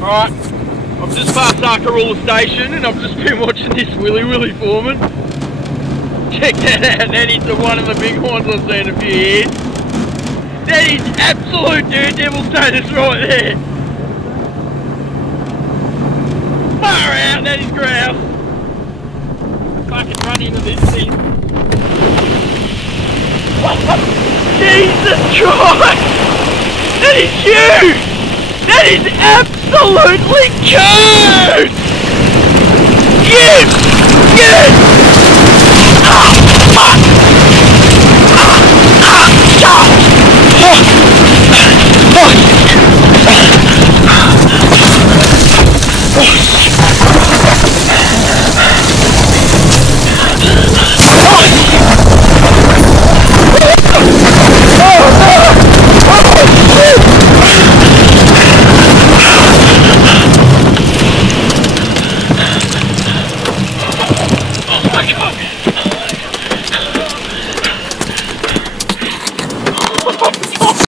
Alright, I've just passed Arkaroola Station and I've just been watching this Willy Foreman. Check that out, that is one of the big ones I've seen in a few years. That is absolute daredevil status right there. Far out, that is grouse. Fucking run into this thing. Jesus Christ! That is huge! That is absolutely huge! Yes! Yes! Ah! Fuck! Ah! Ah! Ah!